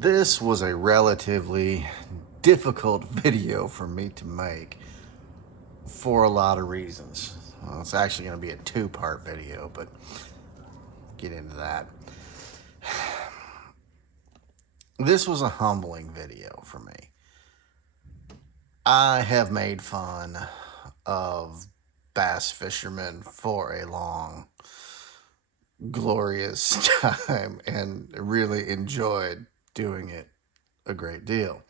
This was a relatively difficult video for me to make for a lot of reasons. Well, it's actually going to be a two-part video, but get into that. This was a humbling video for me. I have made fun of bass fishermen for a long, glorious time and really enjoyed doing it a great deal.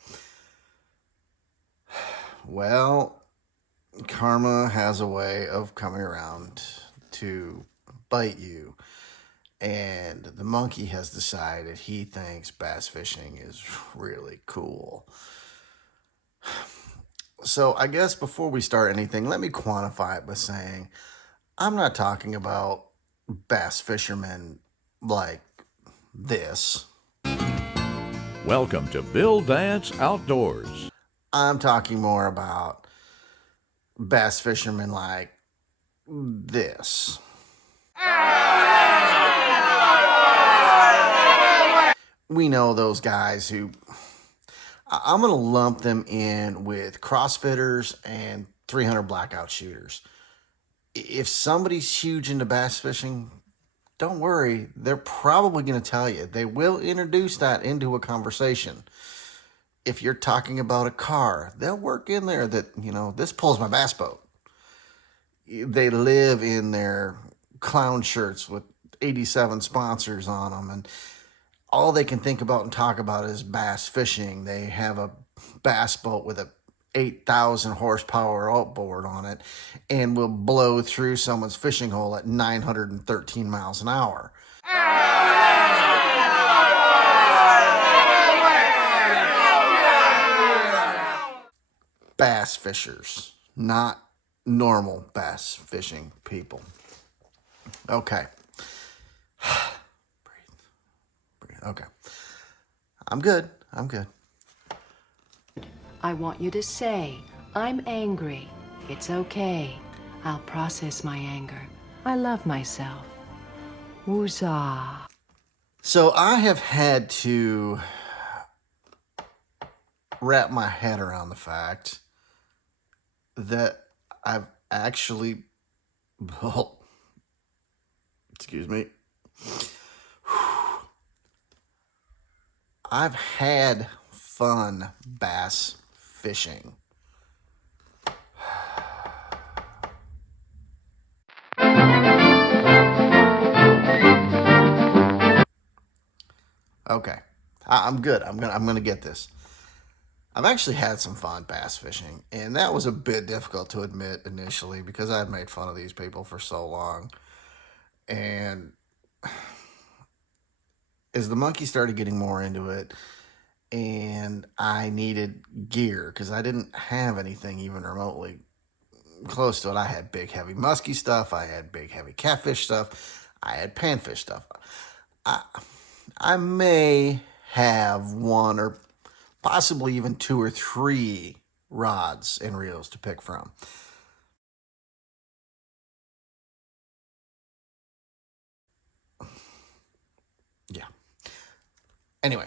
Well, karma has a way of coming around to bite you, and the monkey has decided he thinks bass fishing is really cool. So I guess before we start anything, let me quantify it by saying I'm not talking about bass fishermen like this. Welcome to Bill Dance Outdoors. I'm talking more about bass fishermen like this. We know those guys who, I'm going to lump them in with CrossFitters and 300 blackout shooters. If somebody's huge into bass fishing, don't worry, they're probably going to tell you. They will introduce that into a conversation. If you're talking about a car, they'll work in there that, this pulls my bass boat. They live in their clown shirts with 87 sponsors on them, and all they can think about and talk about is bass fishing. They have a bass boat with a 8,000 horsepower outboard on it and will blow through someone's fishing hole at 913 miles an hour. Bass fishers, not normal bass fishing people. Okay. Breathe. Okay. I'm good. I want you to say, I'm angry. It's okay. I'll process my anger. I love myself. Woozah. So I have had to wrap my head around the fact that I've actually, I've had fun bass fishing. Okay, I'm good. I'm gonna get this. I've actually had some fun bass fishing, and that was a bit difficult to admit initially because I had made fun of these people for so long. And as the monkey started getting more into it, and I needed gear because I didn't have anything even remotely close to it. I had big, heavy musky stuff. I had big, heavy catfish stuff. I had panfish stuff. I may have one or possibly even two or three rods and reels to pick from. Yeah. Anyway,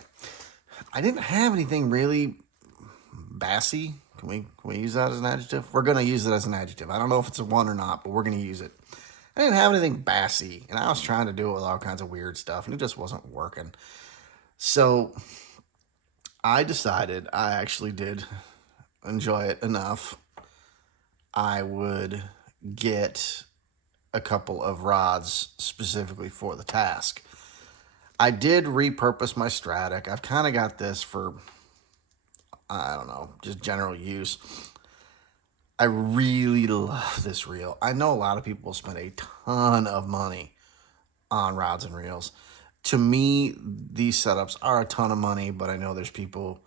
I didn't have anything really bassy. Can we use that as an adjective? We're going to use it as an adjective. I don't know if it's a one or not, but we're going to use it. I didn't have anything bassy, and I was trying to do it with all kinds of weird stuff, and it just wasn't working. So I decided I actually did enjoy it enough. I would get a couple of rods specifically for the task. I did repurpose my Stradic. I've kind of got this for, I don't know, just general use. I really love this reel. I know a lot of people spend a ton of money on rods and reels. To me, these setups are a ton of money, but I know there's people,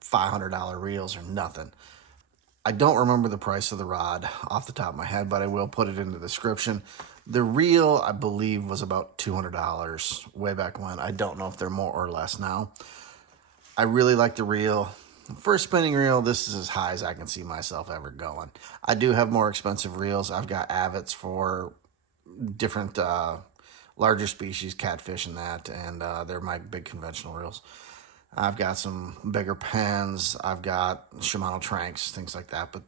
$500 reels are nothing. I don't remember the price of the rod off the top of my head, but I will put it in the description. The reel, I believe, was about $200 way back when. I don't know if they're more or less now. I really like the reel. For a spinning reel, this is as high as I can see myself ever going. I do have more expensive reels. I've got Avets for different larger species, catfish and that, and they're my big conventional reels. I've got some bigger pens. I've got Shimano Tranks, things like that. But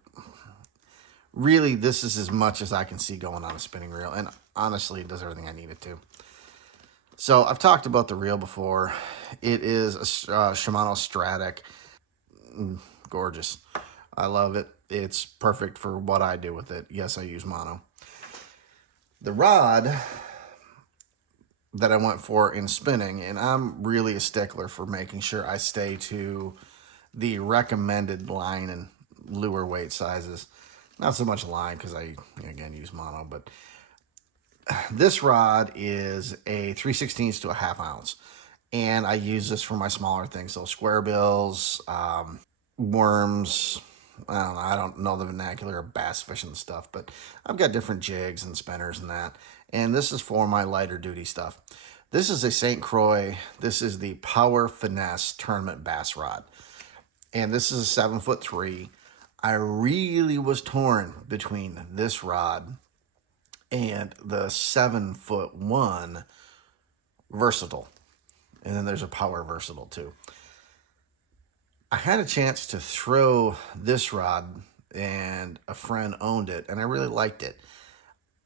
really, this is as much as I can see going on a spinning reel. And honestly, it does everything I need it to. So I've talked about the reel before. It is a Shimano Stradic. Gorgeous. I love it. It's perfect for what I do with it. Yes, I use mono. The rod that I went for in spinning, and I'm really a stickler for making sure I stay to the recommended line and lure weight sizes. Not so much line because I, again, use mono, but this rod is a 3/16 to a ½ ounce. And I use this for my smaller things. So square bills, worms, I don't know the vernacular of bass fishing stuff, but I've got different jigs and spinners and that. And this is for my lighter duty stuff. This is a St. Croix. This is the Power Finesse Tournament Bass rod. And this is a 7'3". I really was torn between this rod and the 7'1" Versatile. And then there's a Power Versatile too. I had a chance to throw this rod, and a friend owned it, and I really liked it.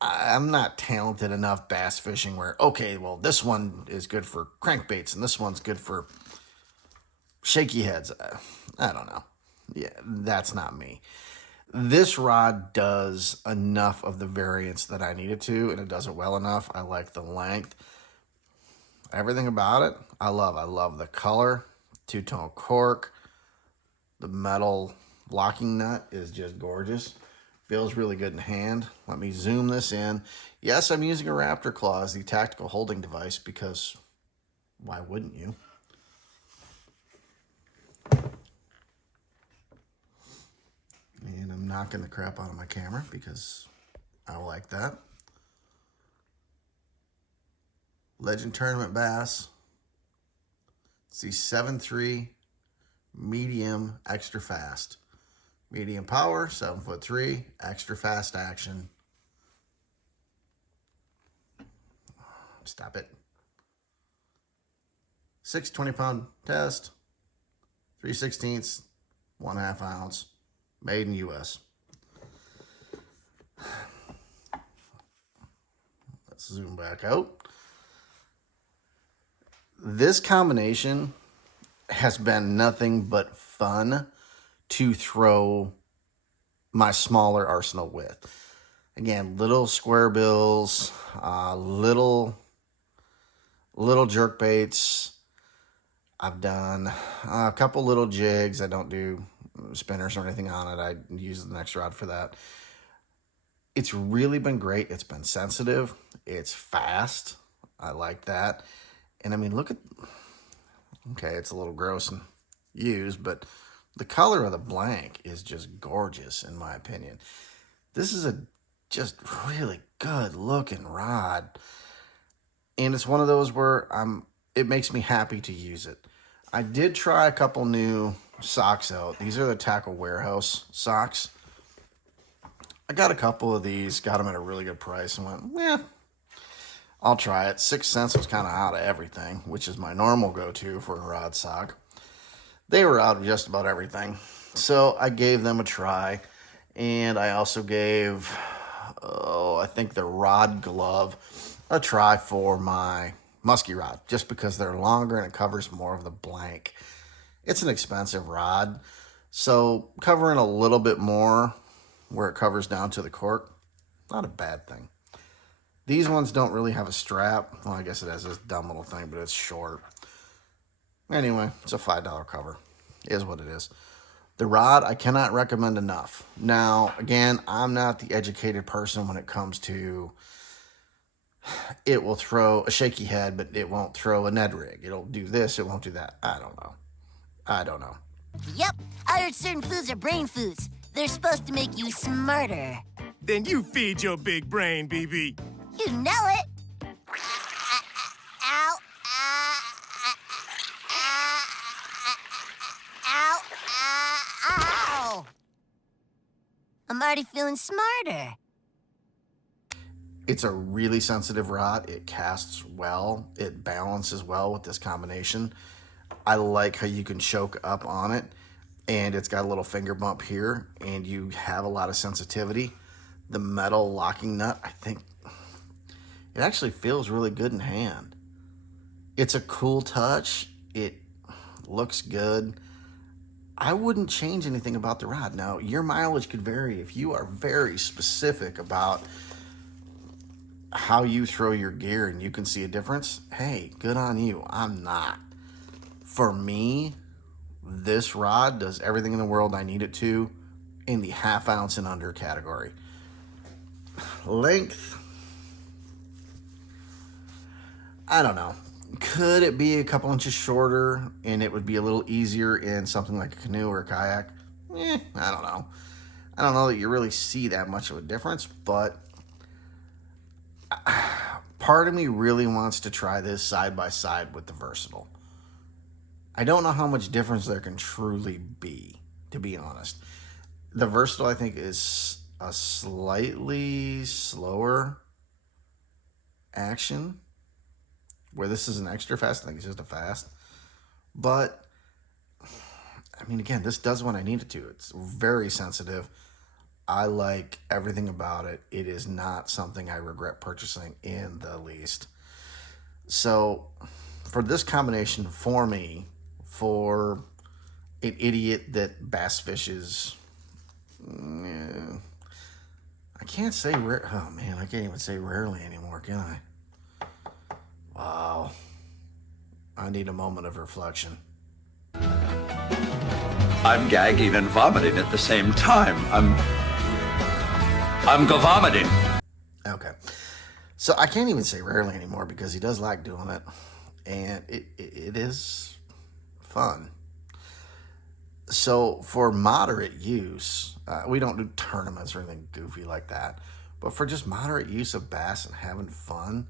I'm not talented enough bass fishing where, okay, well, this one is good for crankbaits, and this one's good for shaky heads. I don't know. Yeah, that's not me. This rod does enough of the variance that I need it to, and it does it well enough. I like the length. Everything about it, I love. I love the color, two-tone cork. The metal locking nut is just gorgeous. Feels really good in hand. Let me zoom this in. Yes, I'm using a Raptor Claw as the tactical holding device because why wouldn't you? And I'm knocking the crap out of my camera because I like that. Legend Tournament Bass. It's the 7'3" medium extra fast. Medium power, 7'3", extra fast action. Stop it. 6 20-pound test. 3/16, 1/2 ounce. Made in US. Let's zoom back out. This combination has been nothing but fun to throw my smaller arsenal with. Again, little square bills, little jerk baits. I've done a couple little jigs. I don't do spinners or anything on it. I use the next rod for that. It's really been great. It's been sensitive. It's fast. I like that. And I mean, look at, okay, it's a little gross and used, but the color of the blank is just gorgeous in my opinion. This is a just really good looking rod. And it's one of those where it makes me happy to use it. I did try a couple new socks out. These are the Tackle Warehouse socks. I got a couple of these, got them at a really good price, and went, yeah, I'll try it. 6 cents was kind of out of everything, which is my normal go-to for a rod sock. They were out of just about everything. So I gave them a try. And I also gave, I think the Rod Glove a try for my musky rod, just because they're longer and it covers more of the blank. It's an expensive rod, so covering a little bit more where it covers down to the cork, not a bad thing. These ones don't really have a strap. Well, I guess it has this dumb little thing, but it's short. Anyway, it's a $5 cover. It is what it is. The rod, I cannot recommend enough. Now, again, I'm not the educated person when it comes to, it will throw a shaky head, but it won't throw a Ned rig. It'll do this, it won't do that. I don't know. Yep, I heard certain foods are brain foods. They're supposed to make you smarter. Then you feed your big brain, BB. You know it. Ow. Ow. Ow. I'm already feeling smarter. It's a really sensitive rod. It casts well. It balances well with this combination. I like how you can choke up on it, and it's got a little finger bump here, and you have a lot of sensitivity. The metal locking nut, I think it actually feels really good in hand. It's a cool touch. It looks good. I wouldn't change anything about the rod. Now, your mileage could vary. If you are very specific about how you throw your gear and you can see a difference, hey, good on you. I'm not. For me, this rod does everything in the world I need it to in the 1/2 ounce and under category. Length, I don't know. Could it be a couple inches shorter and it would be a little easier in something like a canoe or a kayak? I don't know. I don't know that you really see that much of a difference, but part of me really wants to try this side by side with the Versatile. I don't know how much difference there can truly be, to be honest. The Versatile, I think, is a slightly slower action, where this is an extra fast. I think it's just a fast. But, I mean, again, this does what I need it to. It's very sensitive. I like everything about it. It is not something I regret purchasing in the least. So, for this combination, for me, for an idiot that bass fishes, I can't say rare. Oh man, I can't even say rarely anymore, can I? Wow. I need a moment of reflection. I'm gagging and vomiting at the same time. I'm vomiting. Okay. So I can't even say rarely anymore because he does like doing it. And it is fun. So for moderate use, we don't do tournaments or anything goofy like that. But for just moderate use of bass and having fun,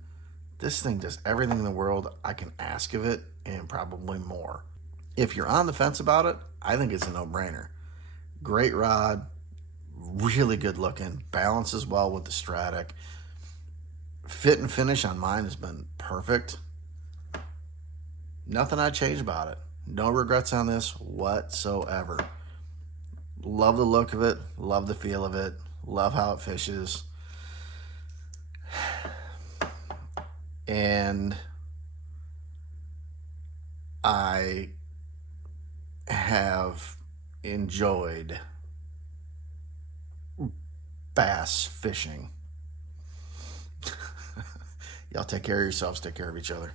this thing does everything in the world I can ask of it and probably more. If you're on the fence about it, I think it's a no-brainer. Great rod, really good looking, balances well with the Stradic. Fit and finish on mine has been perfect. Nothing I'd change about it. No regrets on this whatsoever. Love the look of it. Love the feel of it. Love how it fishes. And I have enjoyed bass fishing. Y'all take care of yourselves. Take care of each other.